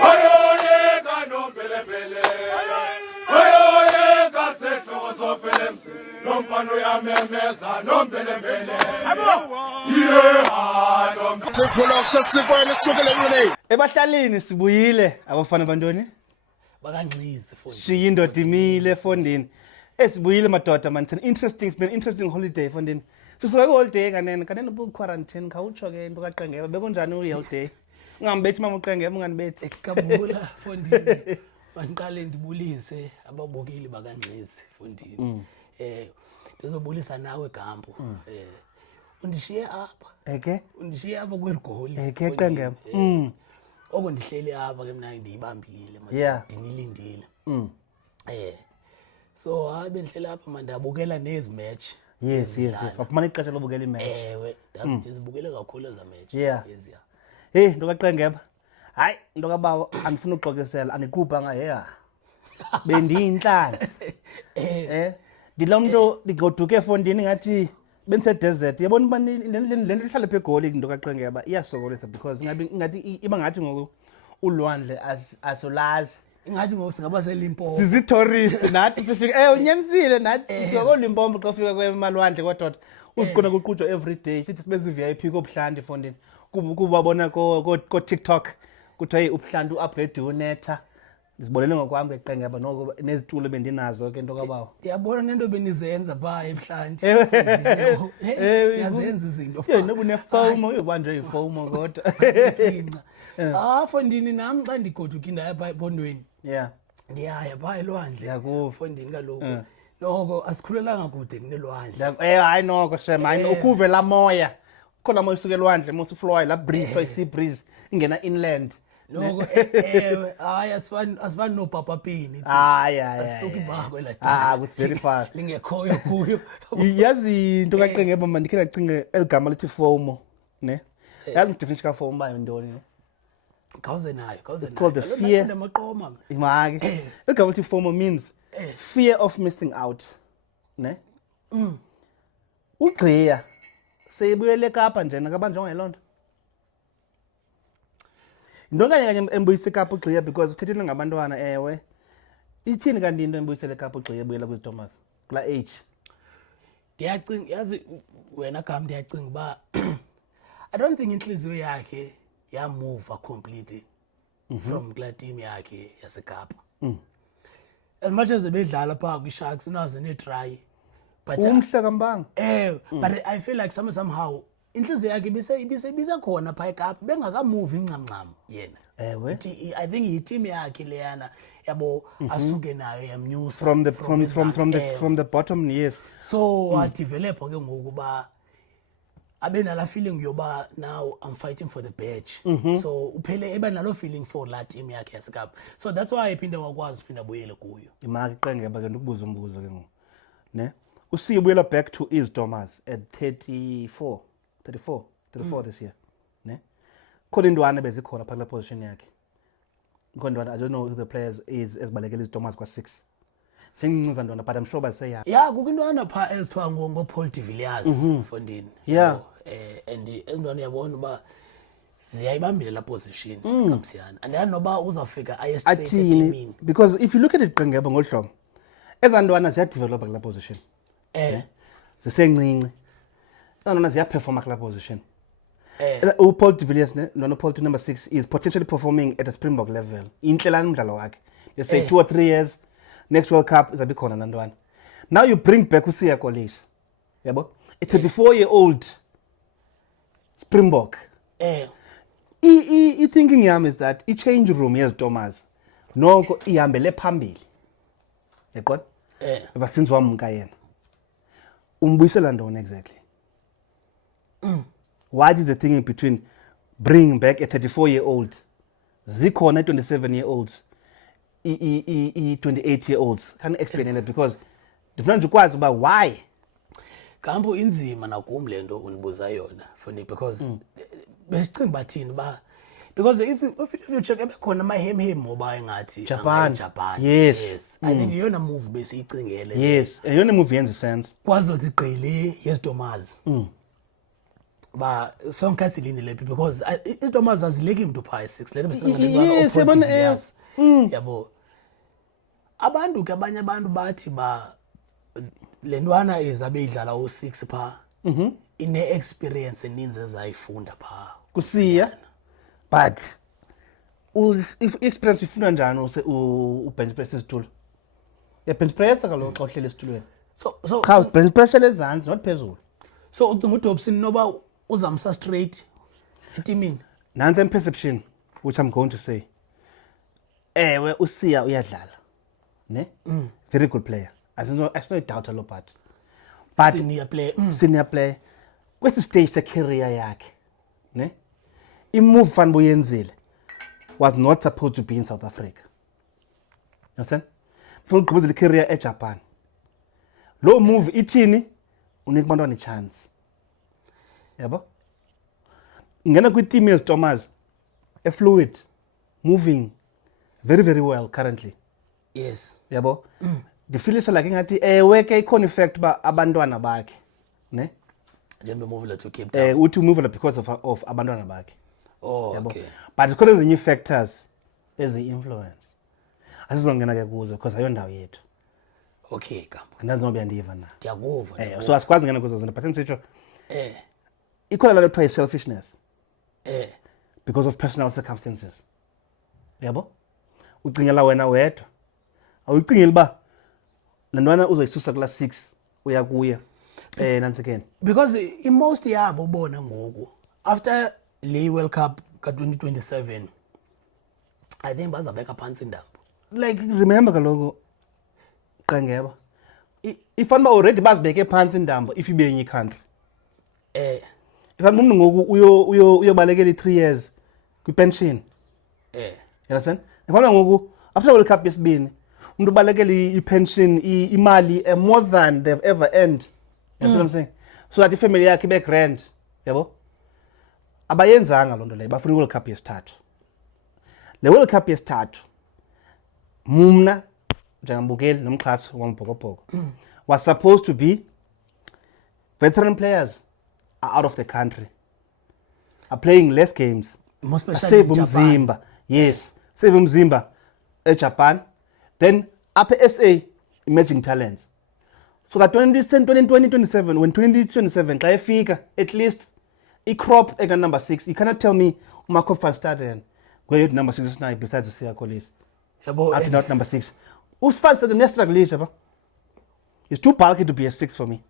Oyeka nombelembele. Oyeka sehloko sofele emsini. Nomfana uyamemeza nombelembele. Yeah, nombelembele. Sikhula sesikwene sukele yini. Ebahlalini sibuyile abafana bantoni? Bakangcizi futhi. Shiya indoda imile efondini. Esibuyile madoda man. It's been an interesting holiday efondini. Sisuke holiday kanene ubu quarantine khawutsho ke into kaQengeba bekunjani holiday? Ungambethi mama uQengeba unganibethi. Ekabula fondini. Banqale ndibulise ababukeli bakangcizi fondini. Ndizobulisa nawe Gambo. Undishiye apha. Eke? Undishiye apha kweligoli. Eke Qengeba. Okundihleli apha ke mina ngiyibambile Yeah. ndinilindile. So habe ndihlela apha mandabukela nezi match. Yes. Wafumana ixesha lobukela imatch. Ewe, ndizibukele kakhulu eza match. Yeah. Yes yeah. Hey, into kaQengeba. Hayi, into kaBaba andifuna uxokisela, andiqhubha ngaye. Bendiyinhlanzi. Ndilomuntu ndigoduke efondini ngathi benise desert. Yabona uba lento ihlala phe eGoli into kaQengeba iyasokolisa because ngathi iba ngathi ngoku ulwandle asolazi. Ingathi ngosingaba seLimpopo. Sizi tourist nathi sifika unyanisile nathi siyoko Limpopo xa ufika kwemalwandle kwaDoda. Uziqona kuqhutshwa every day sithi sibe VIP kobuhlandi efondini. Kuba bona ko TikTok kuthiwa hey ubuhlandi uupgrade unetha. Ndizibonele ngokwami keQengeba noko nezitulo bendinazo ke into kaBawo. Ndiyabona nento benizenza pha ebuhlandi. Yazenza izinto. Yena ubune FOMO uyobanjwe yiFOMO kodwa. Fondini nami xa ndigoduka indawo pha ePondweni. Yeah. Ndiyaya pha elwandle. Yakuvo. Fondini kaloku. Noko asikhulelanga kude kunelwandle. Hayi noko shema hayi ukuve la moya. Khona moya usuke elwandle musu fly la breeze way sea breeze ingena inland. Noko hayi asifani no Papa Pini. Hayi. Asuki bakho la. It's very far. Lingekhoyo kuyo. Yazi into kaQengeba manje ndikhe ngacinga eligama lithi FOMO, ne? Yazi definition ka FOMO bayo ntoni? It's called the fear. Maqoma. Imaki. Eligama lithi FOMO means fear of missing out, ne? Ugqiya seyibuyele eKapa nje nakabanjwa ngelonto. Into kanye embuyise eKapa ugqiya because uthethile ngabantwana ewe. Ithini kanti into embuyisele eKapa ugqiya ebuyela kwiZithomas kula age? Ndiyacinga yazi wena Gambo ndiyacinga ba I don't think inhliziyo yakhe move completely from kula team yakhe yaseKapa. As much as bedlala pha kwiSharks unazo netry but umhle kambanga. But I feel like somehow inhliziyo yakhe ibise khona pha eKapa bengaka move incamncam yena. Ewe. I think i team yakhe leyana yabo asuke nayo yamnyusa from the bottom, yes. So wa develop ke ngokuba abe nala feeling yoba now I'm fighting for the badge. So uphele eba nalo feeling for la team yakhe yaseKapa. So that's why iphinda wakwazi uphinda buyele kuyo. Imaki Qengeba ke ndikubuza umbuzo ke ngoku. Ne? Usiyibuyela back to iZithomas at 34 this year. Ne? Khona indwana bezikhona phakathi position yakhe. Ngondwana I don't know who the players is ezibalekela iZithomas kwa 6. Sengincinza ndona but I'm sure baseya. Yeah, kukintwana pha ezithiwa ngo Paul de Villiers fondini. Yeah. And endwana yabona ba ziyayibambile la position kamsiyana. And then noba uzafika straight teamini. Because if you look at it Qengeba ngohlobo ezandwana ziya develop kula position. Zisencinci. Ezandwana ziya perform kula position. Paul de Villiers no Paul to number 6 is potentially performing at a Springbok level. Inhlelani umdlalo wakhe. They say 2 or 3 years next World Cup izabe khona nantwana. Now you bring back uSiya Kolisi. Yabo? A 34-year-old Springbok. I thinking yami is that I change room yeZithomas noko ihambele phambili. Yaqona? Ever since wamka yena. Umbuyisela ndona exactly. What is the thing between bringing back a 34-year-old, zikhona 27-year-olds, 28-year-olds? Can you explain it? Because ndifuna nje ukwazi uba why? Gambo inzima nakum lento unibuza yona funny because besicinga bathini ba because if you check ebekhona ama hem moba engathi Japan. Yes. I think iyona move besiyicingele. Yes, iyona move yenza sense. Kwazothi gqile yeZithomas. ba sonke silindile because iThomas azileki mntu phaa e6 lento Yes, yabona, yabo abantu ke abanye abantu bathi ba lentwana izabe idlala u6 phaa ine experience eninzi ezayifunda phaa kusiya but if experience ifuna njani ubench press isitulo bench press kaloku xa uhleli esitulweni so cha bench press lezantsi not phezulu so ucinga uDobson noba uzamsa straight etimini nansi perception which I'm going to say ewe usiya uyadlala ne very good player I no doubt a lot but senior player kwesi stage secareer yakhe ne imove fan boyenzile was not supposed to be in South Africa. You understand? Funa ugqibezela icareer eJapan. Lo move ithini unika abantwana chance. Yabo? Ngena kwi team yes Thomas fluid moving very very well currently. Yes. Yabo? The feelings like ngathi ewe ke ikhona effect ba abantwana bakhe. Ne? Njembe move to Cape Town. Uthi move because of abantwana bakhe. Oh, okay. But because of the new factors ezi-influence asizongena ke kuzo because ayondawo yethu. Okay, Kambo. Andazi noba uyandiva na. Ndiyakuva. So asikwazi ngena kuzo zinto but sisitsho ikhona lalo kuthiwa selfishness because of personal circumstances. Yabo? Ucingela wena wedwa. Awucingeli ba lentwana uzoyisusa kula 6 uya kuye nansi again. Because most yabo bona ngoku after le World Cup ka-2027 I think bazabeka phansi indaba Like remember kaloku Qengeba ifanele already bazibeke phansi indambo if ibe enye country ifanele umuntu ngoku uyobalekela 3 years kwi-pension you understand ifanele ngoku after World Cup yesibini umuntu ubalekela i-pension imali more than they've ever earned you see what I'm saying so that ifamily yakhe ibe grand yabo abayenzanga lonto leyo bafuna iWorld Cup yesithathu le World Cup yesithathu mumna njengambukeli nomxhasi wambhokobhoko was supposed to be veteran players are out of the country are playing less games most especially save umzimba yes save umzimba eJapan then apha SA emerging talents so that 2027 when 2027 xa efika at least i-crop eka number 6 you cannot tell me uMarco van Staden where number 6 is now besides Siya Kolisi yabo after not number 6 uSvan Staden nestruggle ba he's too bulky to be a 6 for me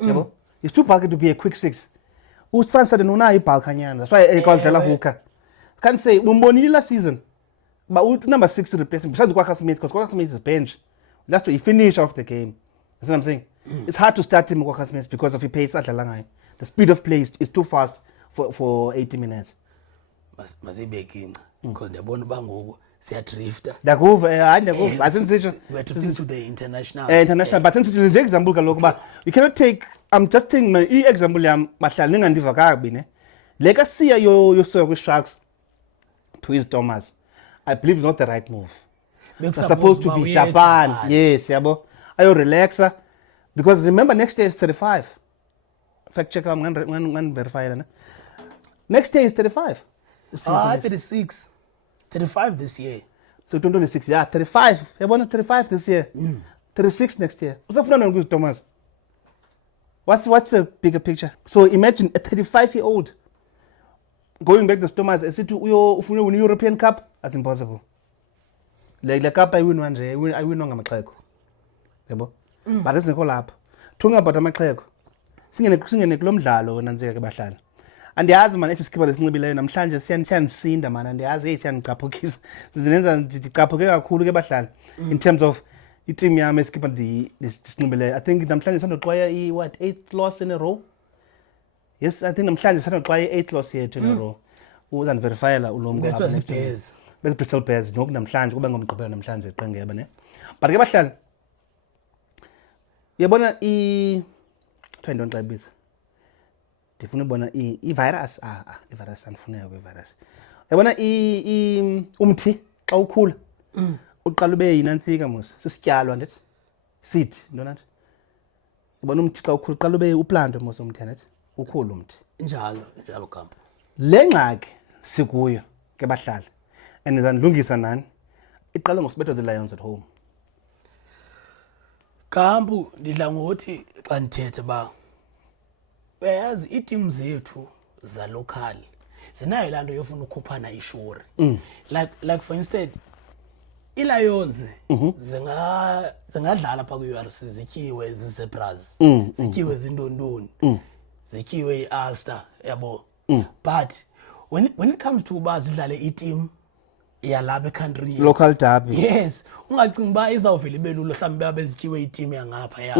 yabo he's too bulky to be a quick 6 uSvan Staden una ibhalkanyana that's why ekwadlala hooker can say umbonile last season but number 6 replacement besides Kwagga Smith because Kwagga Smith is bench that's to finish off the game that's what I'm saying it's hard to start him Kwagga Smith because of the pace adlala ngayo the speed of play is too fast for 80 minutes masibeke inca because ndiyabona uba ngoku siyadrifta ndakuva hayi ndakuva asintsitsho we're drifting to the international but sintsitsho nje example kaloku ba you cannot take I'm just taking my example yam bahlali ningandiva kabi ne le ka siya yosoya kwi-Sharks to his Thomas I believe it's not the right move it's supposed to be Japan yes yabo ayo relaxa because remember next year is 35 fact check I'm going verify it next year is 35 36 35 this year so 2026 yeah 35 yabona 35 this year 36 next year usafuna nani kuzi Thomas what's the bigger picture so imagine a 35-year-old going back to Thomas esithi ufuna win European Cup that's impossible le cup I win one nje I win ngamaxheko yabo but isingekho lapha talking about amaxheko singene kulomdlalo wena nzike ke bahlali andiyazi man esiskipa lesinxibileyo namhlanje siyandisinda man andiyazi siyandicaphukisa sizenza ndicaphuke kakhulu ke bahlali in terms of i-team yam esiskipa ndisinxibileyo I think namhlanje sandoxwaya what 8th loss in a row yes I think namhlanje sandoxwaya 8th loss yethu in a row uzandiverifyela ulomko apha next bese Bristol Bears noku namhlanje kube ngomgqibelo namhlanje Qengeba ne but ke bahlali uyabona trying xa ibiza ndifuna ubona i-virus i-virus andifuneka kwi-virus uyabona umthi xa ukhula uqala ube yinantsika mos sisityalwa ndithi seed ntona nje ubona umthi xa ukhula uqala ube uplanto mos umthi ndithi ukhulu umthi. njalo Kampu. Le ngxaki sikuyo ke bahlali and izanilungisa nani iqala ngosibetho ze-Lions at home. Kampu ndidla ngothi xa ndithethe ba uyayazi iiteam zethu za local zinayo laa nto yofuna ukhuphana ishuri. Like for instance i-Lions zingadlala phaa kwi-URC zityiwe zii-Zebras zityiwe zintoni zityiwe i-Ulster yabo. But when it comes to uba zidlale iteam yalapha ekhantrini Local derby. yes ungacingi uba izawuvela ibe lula mhlawumbi babe zityiwe iteam yangapha ya.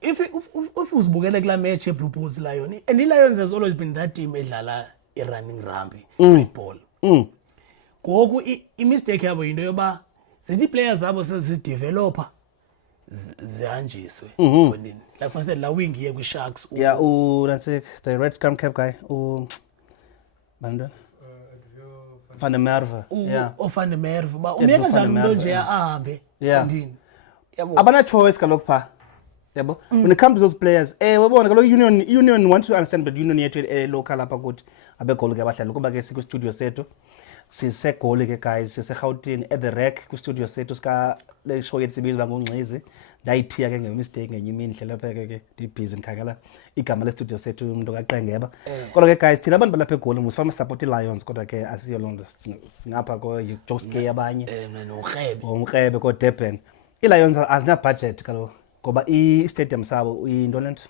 If uzibukele kulaa match yeBlue Bulls Lion and i-Lions has always been that team edlala i-running rugby football. Ngoku i-mistake yabo yinto yoba zithi players zabo sezideveloper zihanjiswe for nini. Like for instance la wing ye kwi-Sharks Yeah, that's the red scrum cap guy. Bandon. Van der Merwe. Yeah. Van der Merwe ba umyeka njani umuntu nje ahambe ndini yabo abana choice kaloku pha yabo when it comes to those players wabona kaloku union wants to understand but union yethu local apha kuthi abegoli ke abahlali kuba ke sikwi studio sethu sisegoli ke guys siseGauteng at the rec ku studio sethu sika le show yethu sibizwa ngongxizi ndayithiya ke ngemistake ngenye imini hlela pha ke ndibusy ndikhangela igama le studio sethu umuntu kaQengeba kodwa ke guys thina abantu balapha eGoli musifama support i-Lions kodwa ke asiyo lonto singapha ko Jokes abanye noRhebe ko Durban. I-Lions azina budget kaloku ngoba i-stadium sabo into lento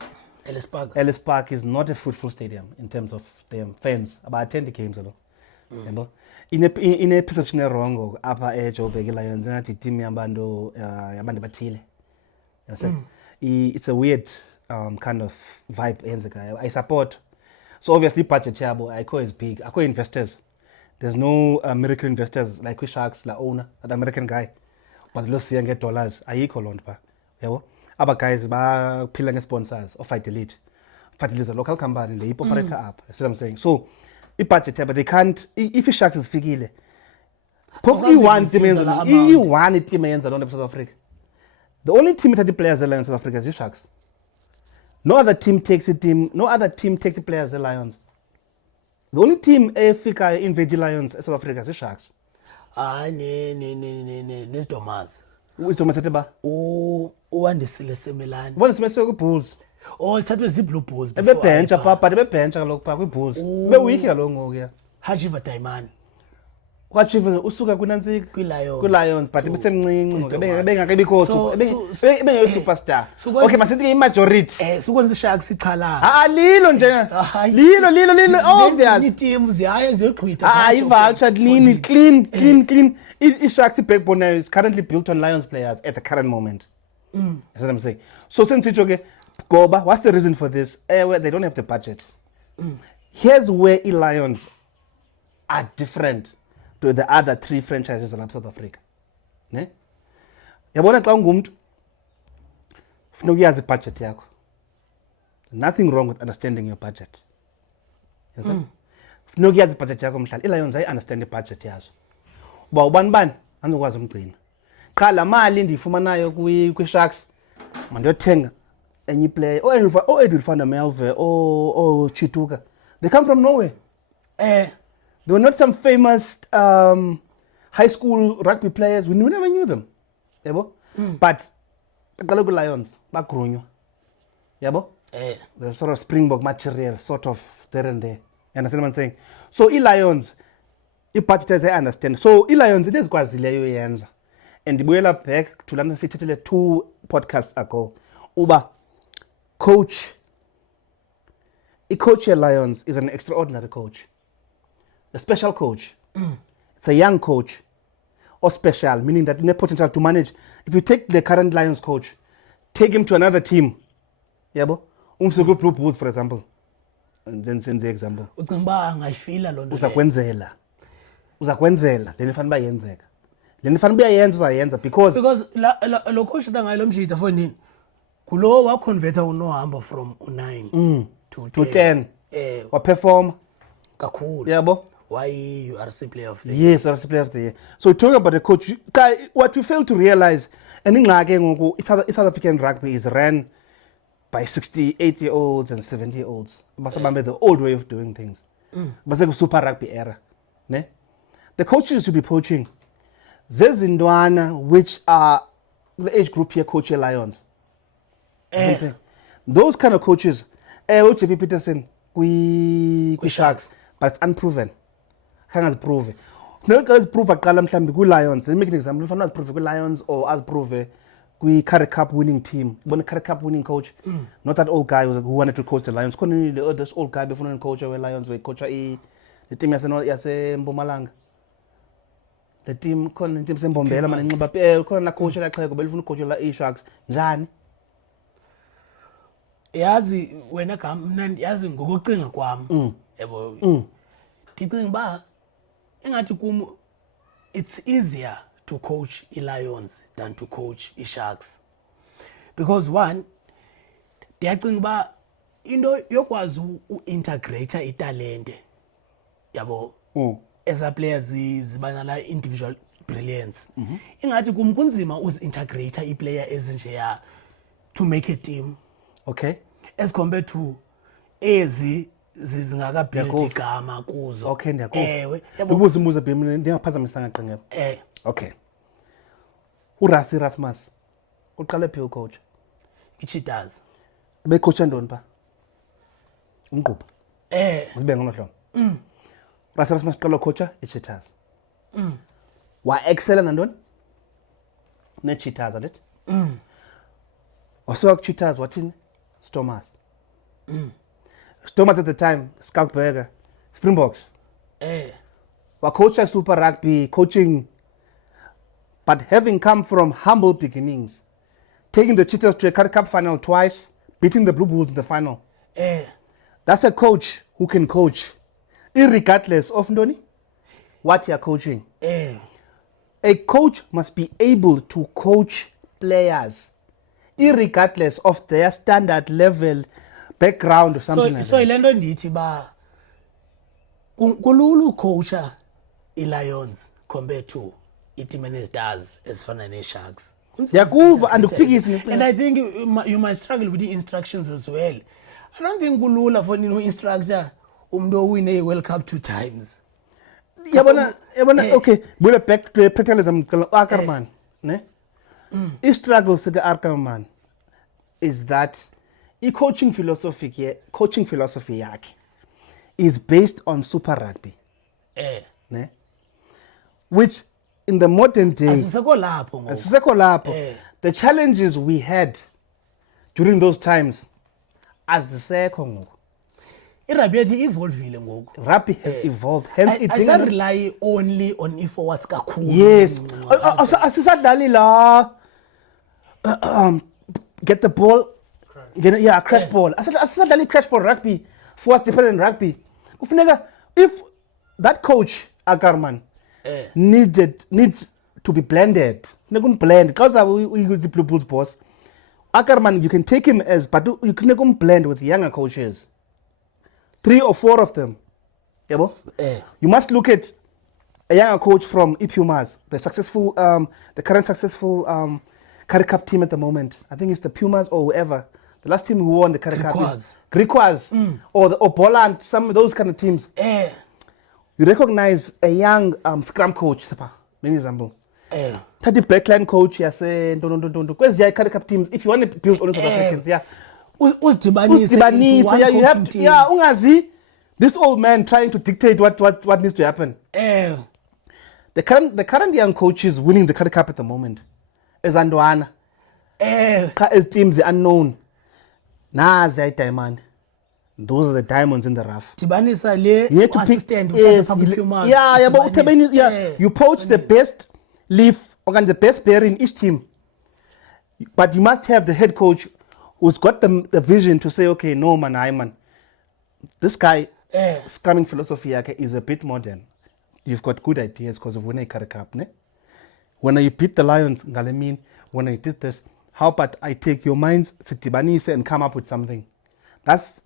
Ellis Park is not a fruitful stadium in terms of the fans aba-attend games alo yabo ine perception wrong apha eJoburg i-Lions ngathi team yabantu bathile. It's a weird kind of vibe enzekayo. I support. So obviously budget yabo ayikho is big. Akho investors. There's no American investors like Sharks la owner, that American guy. But lo siya $dollars ayikho lonto pha. Yabo. Aba guys ba phila nge-sponsors of Fidelity. Fidelity is a local company le operator up. That's what I'm saying. So i-budget yabo they can't if Sharks is fikile. Phofu i-one team yenza lonto eSouth Africa. The only team that the players in South Africa is the Sharks. No other team takes the players the Lions. The only team Africa invade the Lions in South Africa is the Sharks. Nezidomazi. Uzomazi ba? Uwandisile Semelani. Bona simese ku Bulls. Thathwe zi-Blue Bulls. Ebebench apha but ebebench kaloku pha kwi Bulls. Be weak kaloku ngoku ya. Hajiva Daimani. Kwachiva usuka kunantsika kwi-Lions but besemncinci bengakabikho benge superstar. Okay masithi ke i-majority. Sukwenza i-Sharks ichala. Lilo nje. Lilo obvious. Iteam ziyaya ziyoqhwitha. I-voucher clean. I-Sharks backbone is currently built on Lions players at the current moment. That's what I'm saying. So since it's okay, Goba, what's the reason for this? They don't have the budget. Here's where Lions are different to the other three franchises in South Africa. Ne? Yabona xa ungumntu ufuna ukuyazi budget yakho. Nothing wrong with understanding your budget. Yes. Ufuna ukuyazi budget yakho mhlali. I-Lions I understand the budget yazo. Uba ubani anokwazi umgcina. Qha la mali ndiyifumanayo kwi-Sharks mandiyothenga enye player Edwin van der Merwe or Chituka. They come from nowhere. They were not some famous high school rugby players. We never knew them. Yabo? But the Lions, bagrunywa. Yabo? The sort of Springbok material, sort of there and there. You understand what I'm saying? So i-Lions, i-budget I understand. So i-Lions, it is kwazileyo yenza. And ndibuyela back to lana sithethele 2 podcasts ago. Uba coach. I-coach ye-Lions is an extraordinary coach. A special coach. It's a young coach or special, meaning that you have potential to manage. If you take the current Lions coach, take him to another team. Yabo? Umsuku Blue Bulls, for example. And then send the example. Ucimba angayifila lonto. Uzakwenzela. Leni fanele bayenzeka. Leni fanele bayenza because lo coach ngayilo mshita for nini? Kulo wa converter unohamba from 9 to 10. Wa perform kakhulu. Yabo? Why URC player of the year? Yes, URC player of the year. So talking about the coach, what we fail to realize, and in South African rugby is ran by 68-year-olds and 70-year-olds. Basabambe the old way of doing things. Baseko Super Rugby era. Ne? The coaches should be poaching. Zezindwana, which are the age group here, coach your Lions. Those kind of coaches, JP Peterson, we Sharks, but it's unproven. Can't prove it. No, let's prove a column time the good Lions. Let me make an example. If I'm not prove good Lions or as prove we Currie Cup winning team, one Currie Cup winning coach. Not that old guy who wanted to coach the Lions. Couldn't the old guy before the coach the Lions, we coach the team as Mpumalanga. The team calling team Sembombela man Mbappe calling coach la Xhego belifuna coach la Sharks. Njani? Yazi wena mina yazi ngokucinga kwami yabo ngicinga ba engathi kum it's easier to coach i-Lions than to coach i-Sharks because one ndiyacinga ba into yokwazi u-integrate italente yabo as a players zibanala individual brilliance ingathi kum kunzima uzi-integrate i-player ezinjeya to make a team. Okay. As compared to ezi zingakabuild igama kuzo. Okay, ndiyakuva. Ubuze umuze bhemi ndingaphazamisa ngaqingeba. Okay. uRassie Erasmus uqale phi ucoach? iCheetahs. Becoach ndoni pha? Umqhuba. Usibenga nohlobo. Rassie Erasmus qala coacha iCheetahs. Wa excel nandoni? NeCheetahs andithi? Wasoka kuCheetahs wathini? Stormers. Stormers at the time, Skalkberger, Springboks. Coach Super Rugby, coaching, but having come from humble beginnings, taking the Cheetahs to a Currie Cup final twice, beating the Blue Bulls in the final. That's a coach who can coach, irregardless of what you're coaching. A coach must be able to coach players, irregardless of their standard level, background or something like that. So ilento ndithi ba kululu coacher i-Lions compared to i-team Stars ezifana ne-Sharks. Yakuva and ukuphikisa. And I think you might struggle with the instructions as well. I don't think kulula for instructor umuntu owine i-World Cup 2 times. Yabona okay, we're back to paternalism Ackerman, ne? I-struggle sika Ackerman is that coaching philosophy yakhe is based on Super Rugby. Ne? Which in the modern day asisekho lapho. The challenges we had during those times azisekho ngoku. I-rugby yathi evolvile ngoku. Rugby has evolved, hence it I rely only on i-forwards kakhulu. Yes. Asisadlali la get the ball. Crash ball. Asisadlali crash ball rugby, forwards dependent rugby. Kufuneka if that coach Ackerman needs to be blended. Blend because we use the Blue Bulls boss. Ackerman, you can take him as, but you can blend with younger coaches. 3 or 4 of them. You must look at a younger coach from Pumas, the successful, the current successful Currie Cup team at the moment. I think it's the Pumas or whoever. The last team who won the Currie Cup is Griquas or Boland, some of those kind of teams. You recognize a young scrum coach, many example. 30 backline coach, yes, where's the Currie Cup teams? If you want to build on South Africans, you have to, ungazi, this old man trying to dictate what needs to happen. The current young coach is winning the Currie Cup at the moment. As Andwana. As teams the unknown. Diamond. Those are the diamonds in the rough. Tibanisa le you need to assistant but you poach the best leaf or the best bear in each team. But you must have the head coach who's got the vision to say, okay, no man, this guy scrumming philosophy is a bit modern. You've got good ideas because of when I Currie Cup, ne? When you beat the Lions, when I did this, how about I take your minds, and come up with something? That's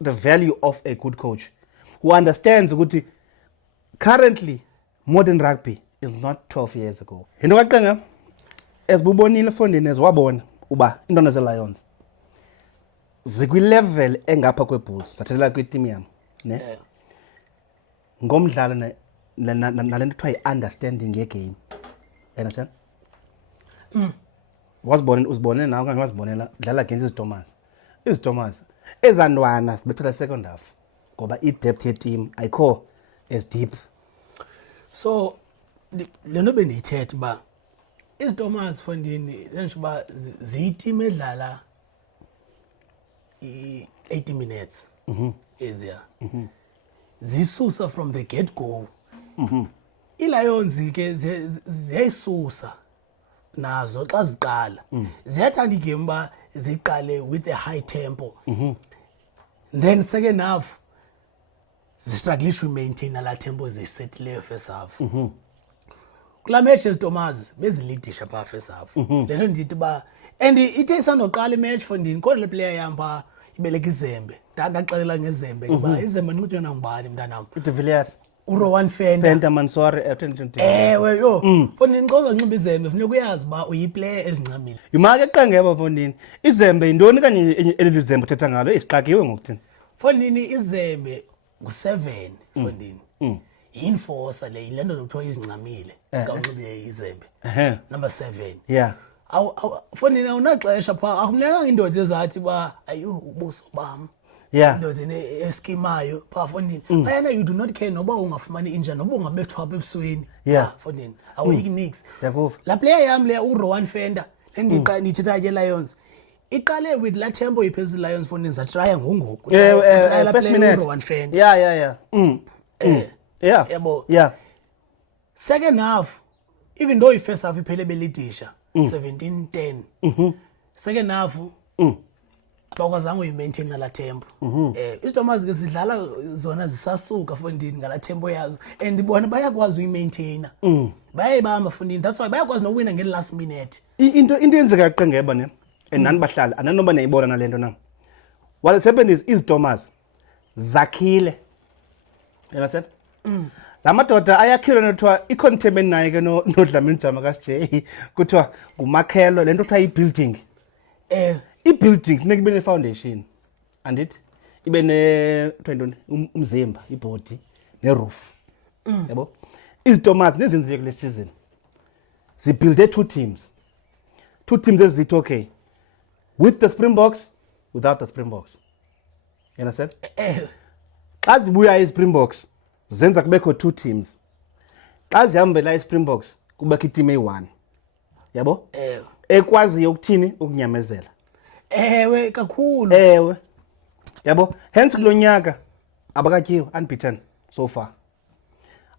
the value of a good coach who understands that currently modern rugby is not 12 years ago. As bubonile funding as wabon uba intwana ze Lions. zikwi-level engapha kwe-Bulls zathelela kwi-team yam ne ngomdlalo nale nto kuthiwa yi-understanding yegame. You understand? Uzibonele nawe okanye wazibonela dlala against izitomas ezantwana zibethela second half ngoba i-depth ye-team ayikho as deep. So le nto bendiyithetha uba izitomas fondini zentsho uba ziyi-team edlala 80 minutes eziya zisusa from the get go. I-Lions ke ziyayisusa nazo xa ziqala ziyathanda igame uba ziqale with a high tempo then second half zistrugglisha umaintain la tempo zisethileyo first half. Kula match ezitomas bezilidisha phaa first half. Le nto ndithi uba and ithe isandoqala imatch fondini kodwa le player yam phaa ibeleka izembe ndaxelela ngezembe kuba izembe ndinxitywe nangubani mntanam. De Villiers uRowan Fender Mansour 2020. Ewe yo fondini xa uzonxiba izembe funeka uyazi uba uyiplayer ezincamile. Yimake eqangeba fondini izembe yintoni kanye elilizembe uthetha ngalo isixakiwe ngokuthini fondini izembe ngu7 fondini yi-enforcer le nto kuthiwa izincamile xa unxibe izembe number 7 yeah fondini awunaxesha phaa akufunekanga indoda ezathi uba ayi ubuso bam yeah indoda eskimayo phaa fondini ayana you do not care noba ungafumani inja noba ungabethwa apha ebusweni fondini awuyiki nix. La player yam le uRowan Fender ndithetha ke Lions iqale with la tempo iphezulu Lions fondini zatrya ngoku first minute uRowan Fender yabo second half even though i-first half iphele belidisha 17-10 second half abakwazanga uyimaintaina la tempo. Izitomas ke zidlala zona zisasuka fondini ngala tempo yazo and bona bayakwazi uyimaintaina bayayibamba fondini that's why bayakwazi nowina ngeli last minute. Into yenzeka qengeba ne nani bahlala ananoba nayibona nalento na what has happened is izitomas zakhile yalaset la madoda ayakhile nothiwa i-containment naye ke noDlamini Jama kaSJ kuthiwa ngumakhelo lento kuthiwa i-building i-building funeka ibe ne-foundation andithi ibe ne umzimba ibhodi ne-roof yabo. Izitomas nezinzile kule season zibuilde two teams ezithi okay with the Springboks without the Springboks. You understand? Xa zibuya iSpringboks zenza kubekho two teams. Xa zihambela iSpringboks kubekho iteam eyi-1 yabo ekwaziyo ukuthini ukunyamezela. Ewe kakhulu yabo hence kulo nyaka abakatyiwe unbeaten so far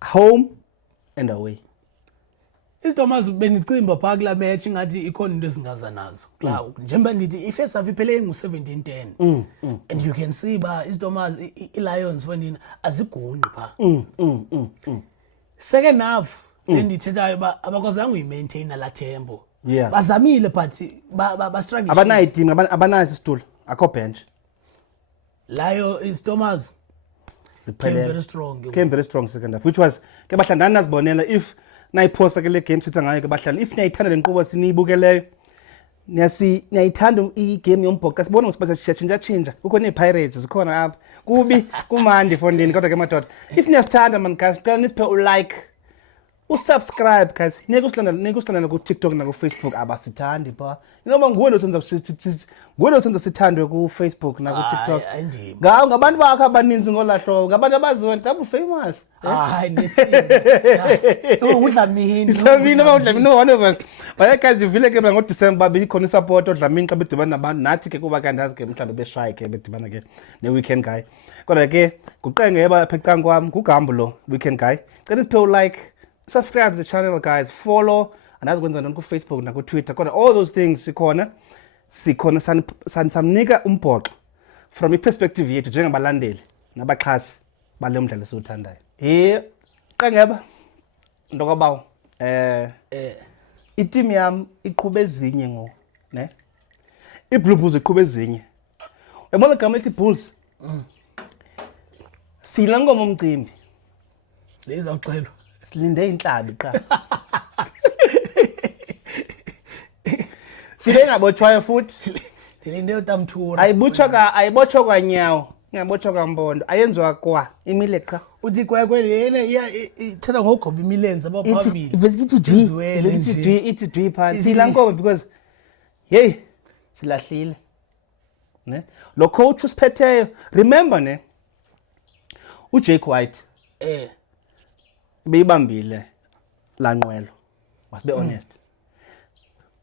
home and away. Izitomas bendicimba phaa kula match ngathi ikhona into ezingaza nazo njengoba ndithi i-first half iphele ngu-17-10 and you can see uba izitomas i-Lions fondini azigungqi phaa. Second half bendithethayo uba abakwazanga uyimaintaina la tempo bazamile but bastruggle abanayo iteam abanayo isitulo akho bench layo izitomas came very strong second half which was ke bahlandana nazibonela if nayiphosta ke le game sitha ngayo ke bahlala if niyayithanda le nkqubo siniyibukeleyo niyayithanda igame yombhoxo sibona ngosiba siyachinja kukho nee-Pirates zikhona apha kubi kumandi fondini kodwa ke madoda if niyasithanda man guys cela nisiphe ulike usubscribe guys niyeke usilandela ku-TikTok naku-Facebook abasithandi phaa inoba nguwe lo senza sithandwe ku-Facebook naku-TikTok ngawo ngabantu bakho abaninzi ngolaa hlobo ngabantu abaziwa nti famous Dlamini one of us baye guys ivile ke ngoDisemba beyikhona isupport uDlamini xa bedibana nabantu nathi ke kuba kandazi ke mhlawumbe beshayi ke bedibana ke ne-weekend guy kodwa ke nguqengeba lapha ecankwam ngugambo lo weekend guy cela siphe ulike subscribe to the channel guys follow andazi kwenza ntoni ku-Facebook naku-Twitter kodwa all those things sikhona samnika umbhoxo from i-perspective yethu njengabalandeli nabaxhasi bale mdlalo esiwuthandayo. Qengeba ntokabawo iteam yam iqhube ezinye ngo ne iBlue Bulls iqhube ezinye uyabona igama lethi Bulls sila ngoma umcimbi lezawuxelwa silinde inhlabi qha sile ngabotshwayo futhi Ndilinde utamthura. Ayibotshwa kwanyawo. Ngiyabotshwa kwambondo. Ayenziwa kwa imile qha. Uthi kwekwe lena ithatha ngogoba imilenze abaphambili. Ithi dwi phansi. Silankobe because hey silahlile. Ne? Lo coach usiphetheyo. Remember ne? uJake White beyibambile la nqwelo. Must be honest.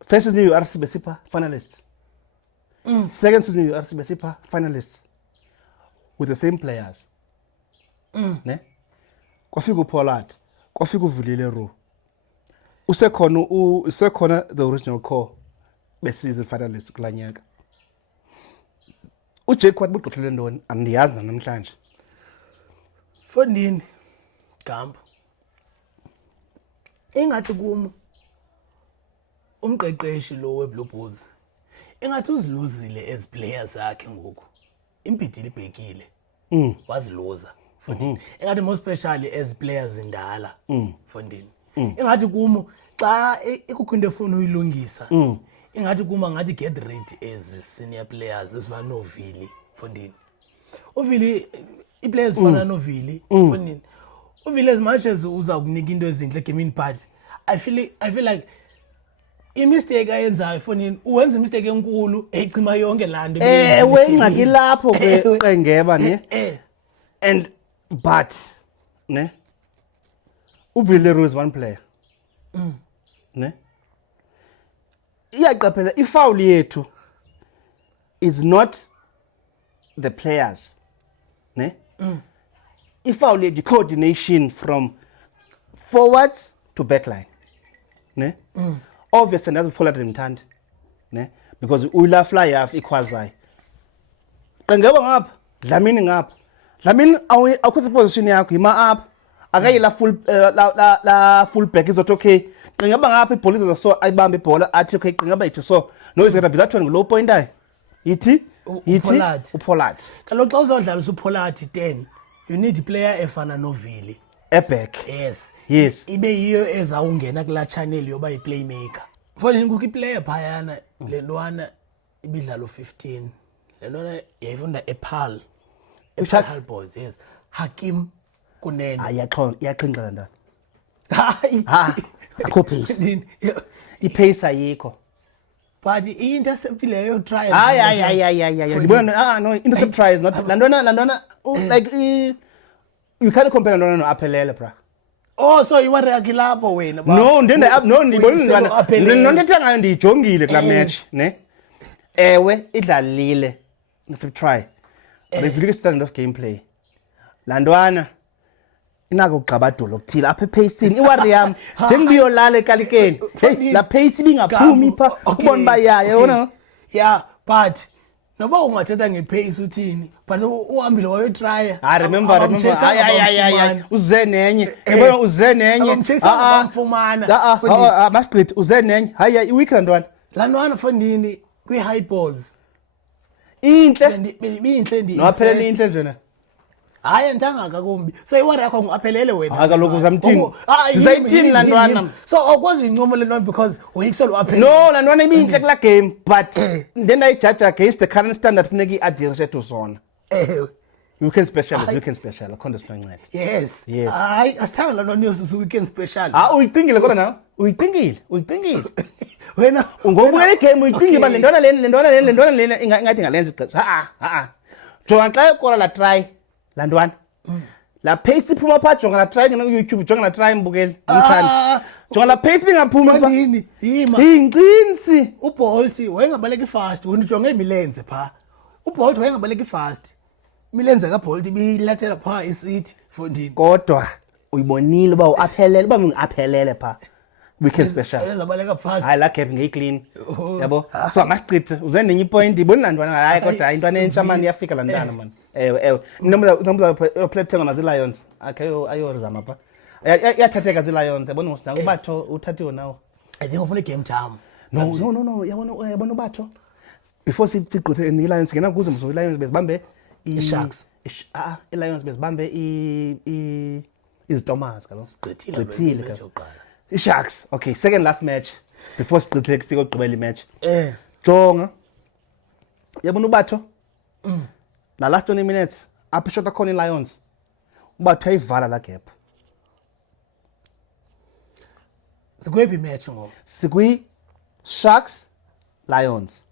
First season URC besipha finalists. Second season URC besipha finalists with the same players. Ne? Kwafika uPollard, kwafika uVulile Ro. Usekhona the original core besize finalists kulanyaka. uJake White buqothele ndoni andiyazi namhlanje. Fondini Gamba. Engathi kuma umqeqeshi lo weBlue Bulls. Engathi uziluzile as players zakhe ngoku. Impidile ibhekile. Waziluza. Fondini. Engathi more especially as players indala. Fondini. Engathi kuma xa ikukhinde efuna uyilungisa. Engathi kuma ngathi get ready as senior players esifana noVili. Fondini. uVili i-players fana noVili. Fondini. uVili as much as uza kunika into ezinhle gaming part, I feel like i-mistake ayenzayo Fondini uwenza imistake enkulu ecima yonke lanto. Ewe ingxaki lapho Qengeba ne. And but ne uVili Ro is one player. Ne? Iyaqaphela ifoul yethu is not the players. Ne? Ifoul yethu coordination from forwards to backline. Ne? Obviously that's Pollard imthanda. Ne? Because uyla fly half ikhwazayo. Qengeba ngapha, Dlamini ngapha. Dlamini awukho position yakho ima up. Akayila full back izothi okay. Qengeba ngapha ipolice so ayibambe ibhola athi okay Qengeba yithi so no is going to be that one low point ayi. Yithi uPollard. Kaloku xa uzodlala uPollard 10, you need a player efana noVili. Eback. Yes. Ibe yiyo ezawungena kula channel yoba i-playmaker. Fondini kukho iplayer phayana lentwana ibidlalo 15. Lentwana yayifunda ePaarl. ePaarl Boys, yes. Hakim Kunene. Iyaxhinxa ndana. Hayi. Akho pace. I-pace ayikho. But i-intercept leyo try. Hayi. Ndibona no intercept try is not lantwana like you can't compare lantwana noAphelele bra. Oh so you were lapho wena ba. No ndibona lantwana nontetha ngayo ndiyijongile kula match ne. Ewe idlalile intercept try. But if you look at standard of gameplay lantwana inako ukugxabadula okuthile apha epacing iWarrior njengibiyolala ekalikeni hey la pace ibingaphumi pha ubona bayaya yona. Yeah but noba ungathetha ngepace uthini but uhambile wayo try. Remember hayi uze nenye yabona uze nenye bamfumana masiqithi uze nenye hayi iweek lantwana Fondini kwi high balls inhle ndi nophelele inhle njena. Hayi andanga kumbi so iWarrior yakho ngiaphelele wena akaloku zamthini sizayithini lantwana so awukwazi incomo lento because uyikisela uaphelele. No lantwana ibinhle kula game but then I judge against the current standard funeki adhere to zona. Weekend special akhonto sinancela. Yes. Hayi asithanga lantwana yosusu weekend special. Uyithingile kodwa nawe uyithingile wena ngokubukela igame uyithingi ba lentwana lena ingathi ngalenza ixesha. Jonga xa ekora la try lantwana la pace iphuma pha jonga la try ngena ku-YouTube jonga la try mbukeli umthandi jonga la pace bingaphumi pha inqinsi. uBolt wayengabaleki fast wena ujonge imilenze pha. uBolt wayengabaleki fast imilenze kaBolt ibilathela pha isithi Fondini kodwa uyibonile uba uaphelele uba ungiaphelele pha weekend special ezabaleka fast. Hayi la gap ngeyiclean yabo so angasichithe uze nenye ipoint iboni lantwana hayi kodwa intwana entsha manje iyafika lantwana man. Ewe nomza plathenga nazi Lions ayorizama pha iyathatheka ziLions yabona ngosina ubatho uthathiwe nawo. I think ufuna game time. No yabona ubatho before sigqithe iLions ngena kuze mso iLions bezibambe iSharks. iLions bezibambe iziThomas kalo Sigqithile ka iSharks. Okay, second last match before sigqithe sikogqibela imatch. Jonga yabona ubatho la last 20 minutes apha shota khona i-Lions ubatho ayivala la gap sikwephi match ngoba sikwi Sharks Lions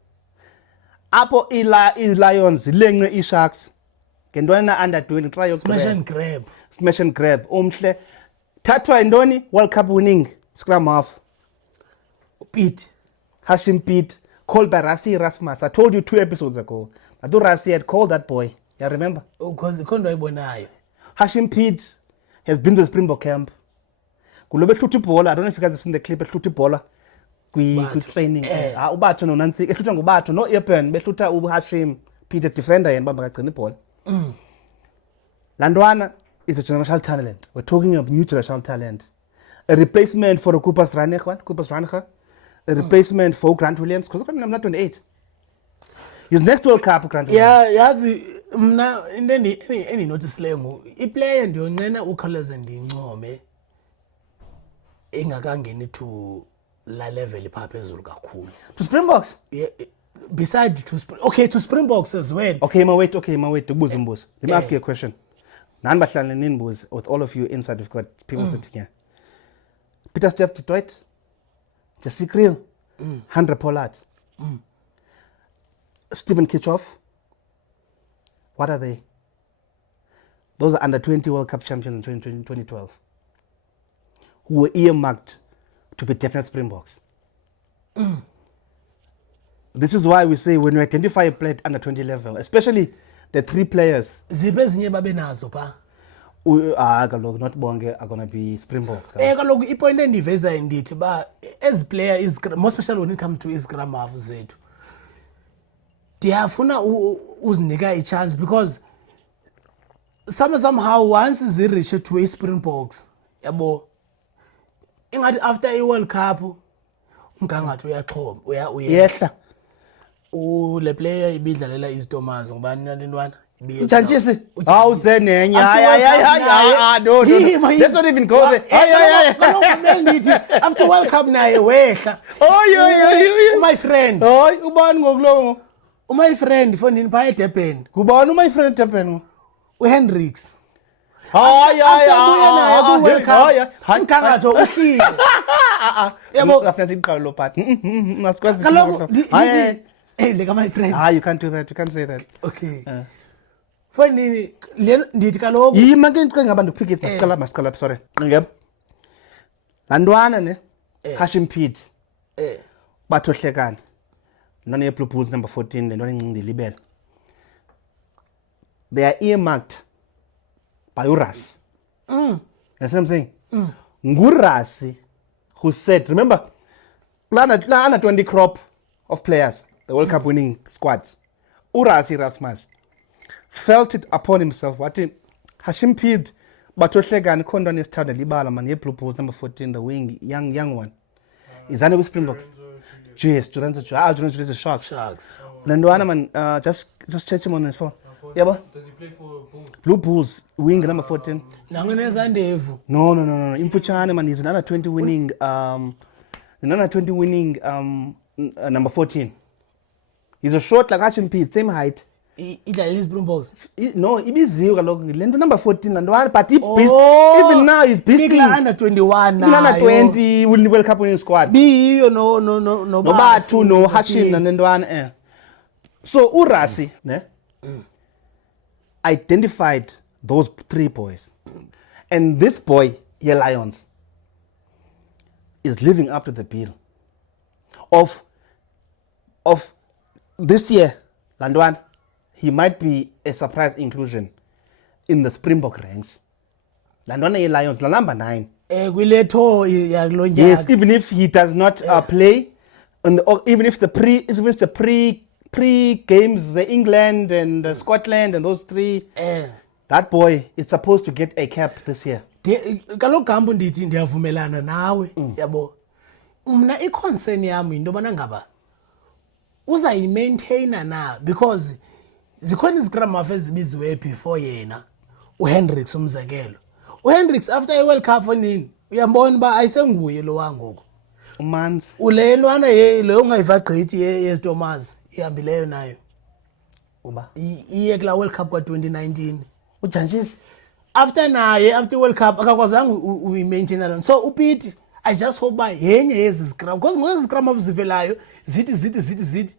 apho i-Lions lenge i-Sharks ngentwana under 20 try smash and grab umhle thathwa indoni World Cup winning scrum half Pete Hashim Pete called by Rassie Erasmus. I told you 2 episodes ago. I thought Rassie had called that boy. Yeah, remember? Because ikhonto ayibonayo. Hashim Pete has been to the Springbok camp. Kulobe hluthi ibhola. I don't know if you guys have seen the clip. Hluthi ibhola kwi-training. Ubatho no Nancy. Ehluthwa ngubatho no Eben. Behlutha uHashim Pete defender yena bamba kagcina ibhola. Landwana is a generational talent. We're talking of new generational talent. A replacement for Kupas Ranegha. A replacement for Grant Williams because I'm not 28. His next World Cup Grant Williams. Yeah, yazi mna into eni notice leyo iplayer ndiyonqena ukhawuleze ndincome engakangeni to la level phezulu kakhulu. To Springboks? Yeah, beside to Springboks as well. Okay, my wait. Let me ask you a question. Nani bahlala ninbuze with all of you inside, we've got people sitting here. Peter Steph Detroit. Jesse Kriel, Handre Pollard, Stephen Kitchoff. What are they? Those are under 20 World Cup champions in 2012 who were earmarked to be definite Springboks. This is why we say when we identify a player at under 20 level, especially the 3 players. Ziphi ezinye babenazo pha? Kaloku not bonke are going to be Springboks. Kaloku ipoint endiveza ndithi ba as player is more especially when it comes to isgram half zethu. Ndiyafuna uzinika a chance because somehow once is reach to Springboks yabo ingathi after a World Cup umgangatho uyaxhoba Yehla. Le player ibidlalela iziThomas ngubani nalentwana Uchantshisi awuzenenye no let's not even go there after World Cup naye wehla my friend ubani ngokulo my friend fonini pha eDurban kubani my friend Durban uHendricks umgangatho uhlile yabo after siqala lo part masikwazi hey like my friend you can't do that, you can't say that. Okay fonini ndithi kaloku yima ke ndicinga abantu kuphikisa masiqala sorry ngiyabo lantwana ne Hashim Pete bathohlekana none ye Blue Bulls number 14 lentwana encinci libele they are earmarked by Uras. You know what I'm saying? Ngurasi who said, remember under 20 crop of players, the World Cup winning squad, Urasi Erasmus felt it upon himself. What Hashim Pete bathohlekana khona nesithanda libala man ye Blue Bulls number 14 the wing young one. Is that a Springbok? Yes, Duranzo is a Sharks. Landwana man just check him on his phone. Yeah, does he play for Bulls? Blue Bulls wing number 14. nangoneza ndevu No. Imfuchane man, he's another 20 winning number 14. He's a short like Hashim Pete, same height. idlalela iSpringboks No, ibiziwe kaloku lento number 14 landwana but even now he's beasting under 21 now. Under 20 World Cup winning squad. biyo no Bathu no Hashim nandwana So Urasi ne identified those 3 boys. And this boy, here Lions, is living up to the bill of this year. Landwan, he might be a surprise inclusion in the Springbok ranks. Landwan here Lions, number 9. kwiletho yakulo nyaka Yes, even if he does not play, or even if the pre games, the England and Scotland and those 3, that boy is supposed to get a cap this year. kaloku gambo ndithi ndiyavumelana nawe yabo mna iconcern yami into bana ngaba uzayimaintaina na because zikhona izicram half ezibiziwe before yena uHendricks umzekelo uHendricks after a World Cup nini uyambona ba ayisenguye lo wangoku Mans ulentwana leyo ungayivagqithi yeSthomas ihambileyo nayo Uba iye kula World Cup ka-2019 ujantshisi after World Cup akakwazanga uyimaintaina lona. So uPete I just hope uba yenye yezi scrum because ngezi scrum abuzivelayo zithi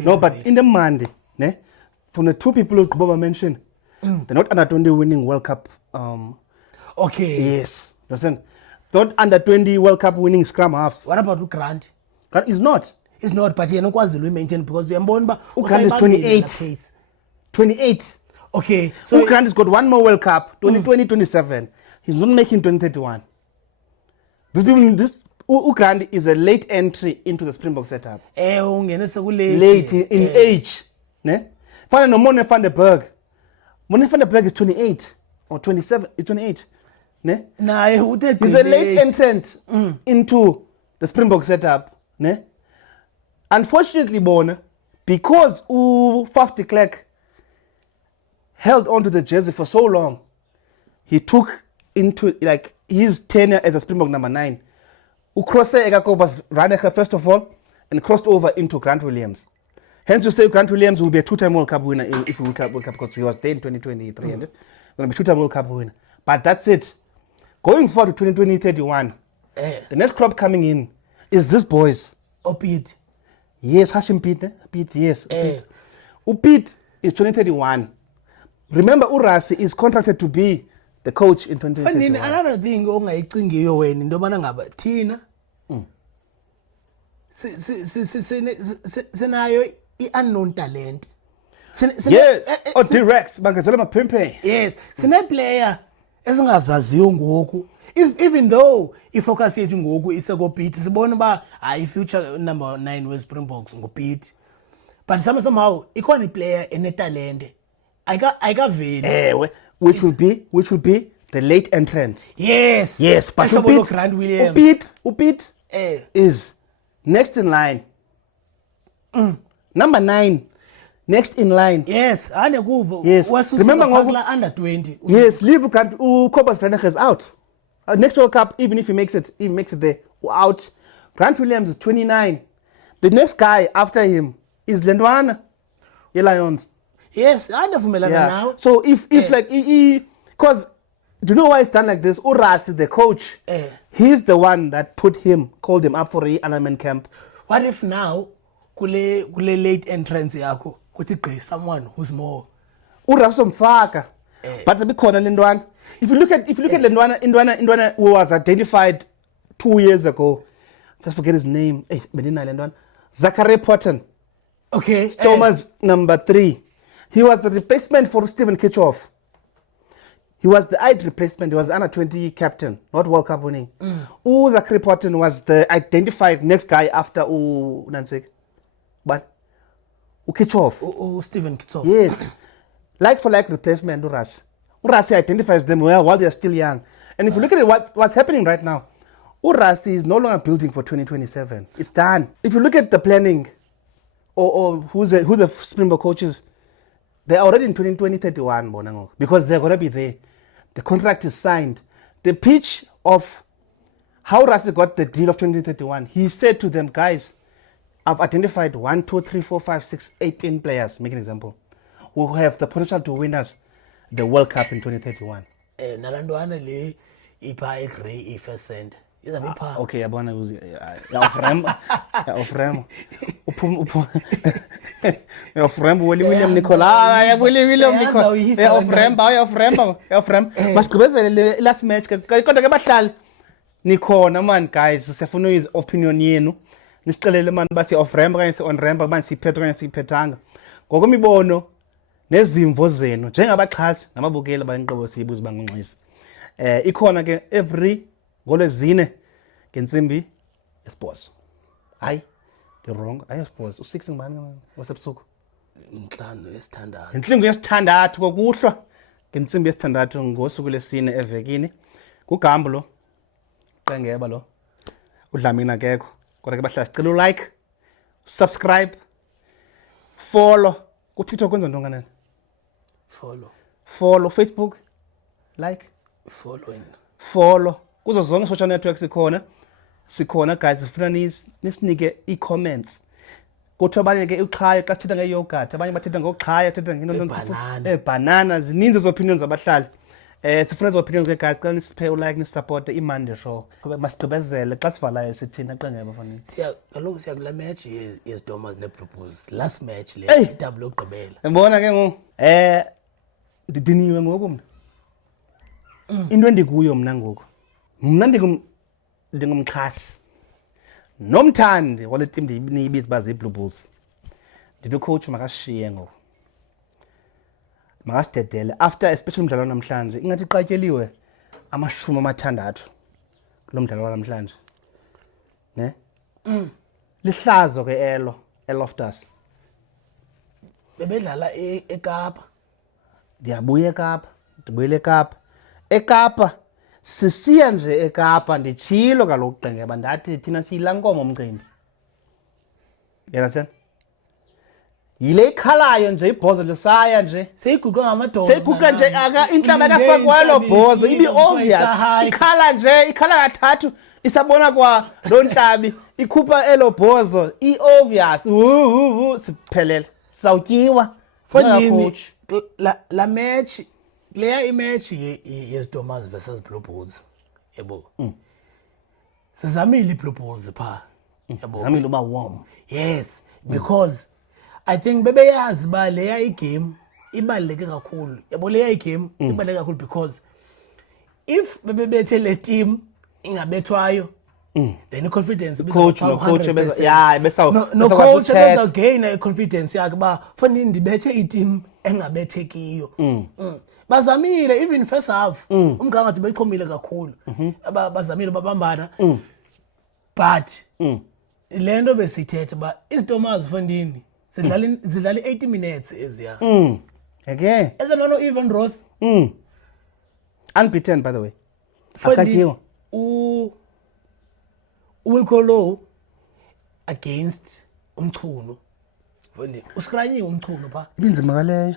no, but in the Monday, ne, from the two people who Boba mentioned, they're not under 20 winning World Cup. Okay. Yes, listen, not under 20 World Cup winning scrum halves. What about uGrant? That is not. It's not, but yena ukwazile uyimaintain because uyambona uba uGrant is 28. 28. Okay, so Grant has got one more World Cup, 2027. He's not making 2031. Grant is a late entry into the Springbok setup. ungene sekulate. Late in age. Ne? Fana no Mone van der Berg. Mone van der Berg is 28 or 27. It's 28. Ne? Naye uthe He's a late entrant into the Springbok setup. Ne? Unfortunately, Bona, because Faf de Klerk held on to the jersey for so long, he took into like his tenure as a Springbok number 9. Ukrose Egakobas Raneke first of all and crossed over into Grant Williams. Hence you say Grant Williams will be a two-time World Cup winner if World Cup because he was there in 2023 and going to be two-time World Cup winner. But that's it. Going forward to 2031, the next crop coming in is this boys. Pete. Yes, Hashim Pete. Pete, yes. Pete is 2031. Remember, Urasi is contracted to be the coach in 2031. Another thing ongayicingiyo wena into yobana ngaba thina sinayo i-unknown talent. Yes, D-Rex, Bangazela Mapempe. Yes, sine-player esingazaziyo ngoku. Even though ifocus yethu ngoku isekoPete, sibona uba hayi future number 9 we-Springboks nguPete. But somehow ikhona iplayer enetalente. Ayikaveli. Which will be the late entrance. Yes. Yes, but Grant Williams. Upit is next in line. Number 9, next in line. Yes, Yes. Remember under 20. Yes, leave Grant Kobas Raneke is out. Next World Cup, even if he makes it there, out. Grant Williams is 29. The next guy after him is Lendwana, Lions. Yes, andavumelana now. So if like because do you know why it's done like this? Urasi, the coach, he's the one that called him up for re-alignment camp. What if now kule late entrance yakho kuthi gqi someone who's more Urasi umfaka. But bikhona Lendwana. If you look at Lendwana who was identified 2 years ago. Just forget his name. Benina Lendwana. Zachary Potten. Okay. Thomas number 3. He was the replacement for Stephen Kitchoff. He was the replacement. He was the under 20 captain, not World Cup winning. Zachary Potten was the identified next guy after Nansik. But Kitchoff. Stephen Kitchoff. Yes. Like for like replacement, Urasi. Urasi identifies them well while they are still young. And if you look at what's happening right now, Urasi is no longer building for 2027. It's done. If you look at the planning or who the Springbok coaches, they're already in 2031, Bonango, because they're going to be there. The contract is signed. The pitch of how Rasi got the deal of 2031, he said to them, guys, I've identified 1, 2, 3, 4, 5, 6, 18 players, make an example, who have the potential to win us the World Cup in 2031. Nalantwana le ipha eGrey first send. Izabe ipha. Okay, yabona ofrem. Ofrem William Nicola. William Nicola. Ofrem. Masigqibezele last match kodwa ke bahlali nikhona man guys sifuna his opinion yenu. Nisixelele man basi ofrem kanye si on ramp man siphethe kanye siphethanga. Ngokwemibono nezimvo zenu njengabaxhasi nababukeli balenqobo siyibuza bangonxisa. Ikhona ke every ngolezine ngensimbi esports. Hayi, the wrong. Sports. U6 ngibani wasebusuku? Inhlanu yesithandathu. Inhlingo yesithandathu kokuhlwa ngensimbi yesithandathu ngosuku lesine evekini. Kugambo lo. Qengeba lo. Udlamini akekho. Kodwa ke bahlala sicela u-like, subscribe, follow. Ku TikTok kwenza ntoni kanene? Follow Facebook, like, follow. Kuzo zonke social networks sikhona guys, sifuna nisinike i-comments Kuthi abanye ke uqhayo xa sithetha nge-yogurt, abanye bathetha ngoqhayo, bathetha Banana. banana, zininzi izo opinions zabahlali. Sifuna izo opinions ke guys, xa nisiphe ulike nisupporte iMonday Show. Masigqibezele xa sivalayo sithina Qengeba fanele. Kaloku siya kula match yezidomas neBlue Bulls. Last match le Hey! idouble yokugqibela. Yabona ke ngoku ndidiniwe ngoku mna. Into endikuyo mna ngoku. Mna ndingumxhasi. Nomthandi wale team ndiyibiza bazi iBlue Bulls. Ndithi ucoach makashiye ngoku. Makasidedele after especially umdlalo namhlanje ingathi iqatyeliwe 60 kulo mdlalo namhlanje. Ne? Lihlazo ke elo eLoftus. Bebedlala eKapa. Ndiyabuya eKapa, ndibuyele eKapa. eKapa sisiya nje eKapa nditshilo kaloku Qengeba ndathi thina siyilankomo umcimbi. Yena yile ikhalayo nje ibhozo nje saya nje. Seyiguqwa ngamadoda. Seyiguqwa nje aka inhlaba kafakwalo bhozo ibi obvious. Ikhala nje, ikhala kathathu isabona kwa lo nhlabi ikhupha elo bhozo iobvious. Siphelele. Sawutyiwa Fonini la match leya imatch yezidomas versus Blue Bulls. Yebo. Sizamile iBlue Bulls pha. Yabo. Zamile uba warm. Yes, because I think bebeyazi ba leya igame ibaluleke kakhulu. Yabo leya igame ibaluleke kakhulu because if bebethe le team ingabethwayo then confidence coach no coach no coach beza gain confidence yakhe ba fanele ndibethe i-team engabethekiyo. Bazamile even first half umgangatho beqhomile kakhulu bazamile babambana but lento besithethe ba izidomas Fondini zidlala 80 minutes eziya again ezenona even Ross unbeaten by the way asikatyiwa Wilkolo against Umchunu Fondini uskranyiwe Umchunu pha ibinzima kaleyo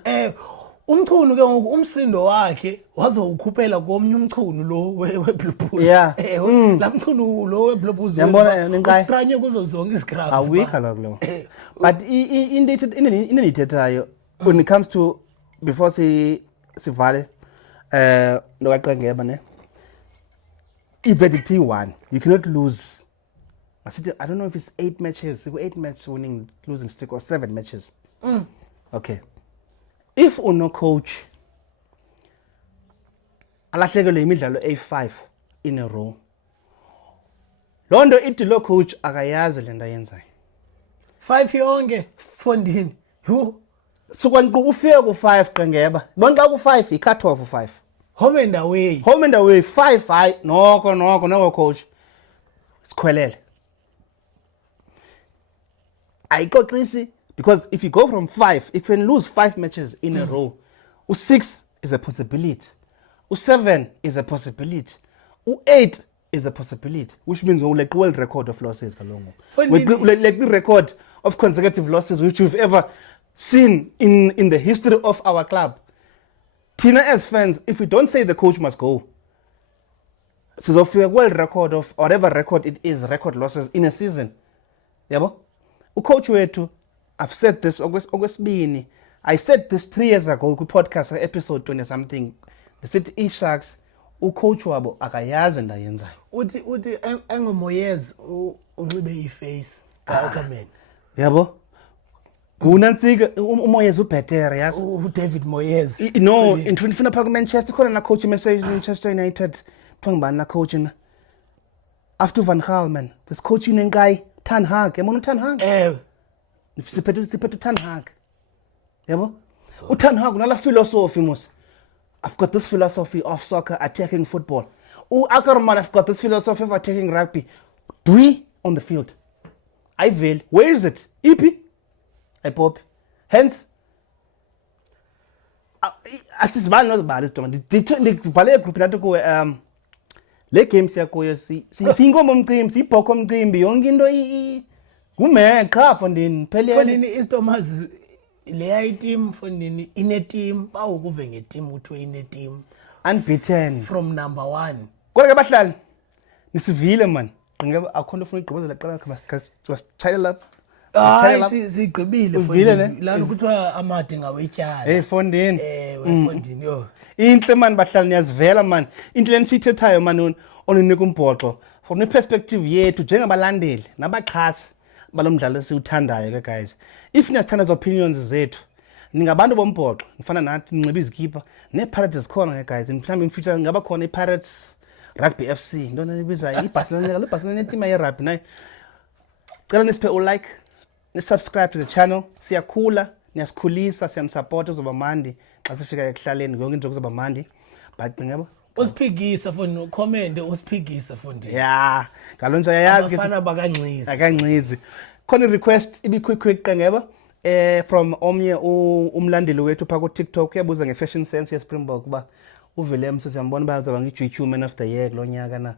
Umchunu ke ngoku umsindo wakhe wazowukhuphela komnye umchunu lo weBlue Bulls. La mchunu lo weBlue Bulls usikranye kuzo zonke izigrams. Awikho lo. But inendithethayo when it comes to before sivale nokaQengeba ne i-verdict one you cannot lose. I don't know if it's 8 matches, 8 match winning losing streak or 7 matches. Okay. If uno coach alahlekelwe imidlalo A5 in a row, londo ithi lo coach akayazi lento ayenzayo 5 yonke Fondini sukwanqu ufike ku5 Qengeba bonke xa ku5 i-cut off 5 home and away 5 hayi noko coach sikhwelele ayixoxisi. Because if you go from 5, if you lose 5 matches in a row, 6 is a possibility. 7 is a possibility. 8 is a possibility, which means we like world record of losses. We like the record of consecutive losses which we've ever seen in the history of our club. Tina as fans, if we don't say the coach must go, so if a world record of whatever record it is, record losses in a season. Yabo? Coach wetu I've said this okwesibini. I said this 3 years ago ku-podcast episode 20 something. Sithi iSharks ucoach wabo akayazi ndayenzayo. Uthi engoMoyes unxibe iface kaOkamen. Yabo? Kunantsika uMoyes ubhetere yazi. David Moyes. No, ngifuna pha kuManchester khona na coach Manchester United. Kuthiwa ngibani na coach na? After Van Gaal man. This coach inenkayi Ten Hag. Yabona uTen Hag? Siphethe Ten Hag. Yabo? uTen Hag unala philosophy mos. I've got this philosophy of soccer attacking football. Ackerman, I've got this philosophy of attacking rugby. Three on the field. I fail. Where is it? EP? I pop. Hence, asisibani nozibali sidoma ndibhale group nathi kuwe le games yakuyo sinkomo umcimbi sibhoko umcimbi yonke into kumeqha Fondini phelele Fondini iStormers le team Fondini ine team bawukuve ngeteam uthiwe ine team unbeaten from number 1 kodwa ke bahlali nisivile man Qengeba akhona ufuna igqibozela qala wasitshayela lapha hayi sigqibile Uvile ne? lana kuthiwa amade ngawetyala Hey Fondini. wefondini yo Inhle man bahlali niyazivela man. Into leni siyithethayo man ononika umbhoxo from the perspective yethu njengabalandeli nabaxhasi balomdlalo esiwuthandayo ke guys. If niyazithanda az opinions zethu ningabantu bombhoxo nifana nathi ninxiba izikipa nePirates khona ke guys. Mhlawumbe in future ngaba khona iPirates Rugby FC ntona ibiza iBarcelona leBarcelona team yerugby nayo. Cela nisiphe ulike, nisubscribe to the channel. Siyakhula, niyasikhulisa, siyamsupport uzoba mandi xa sifika ekuhlaleni yonke into kuzoba mandi. But ngiyabo usiphikisa fondini ucomment usiphikisa fondini yeah, ngalonje ayayazi ke abafana bakanxizi akanxizi. Khona request ibi quick ngiyabo from omnye umlandeli wethu pha ku TikTok uyabuza nge-fashion sense yeSpringbok kuba uVillem siyambona bayazoba ngi-GQ man of the year kulonyaka na.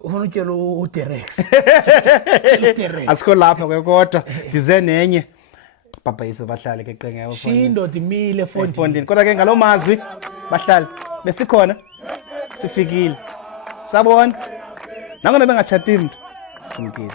ufuna utshela uDerex Asikho lapha kodwa ndize nenye papa yise bahlale ke qenge yabo shindo dimile fondini kodwa ke ngalo mazwi bahlali besikhona sifikile sabona nangona bengachati umuntu simkile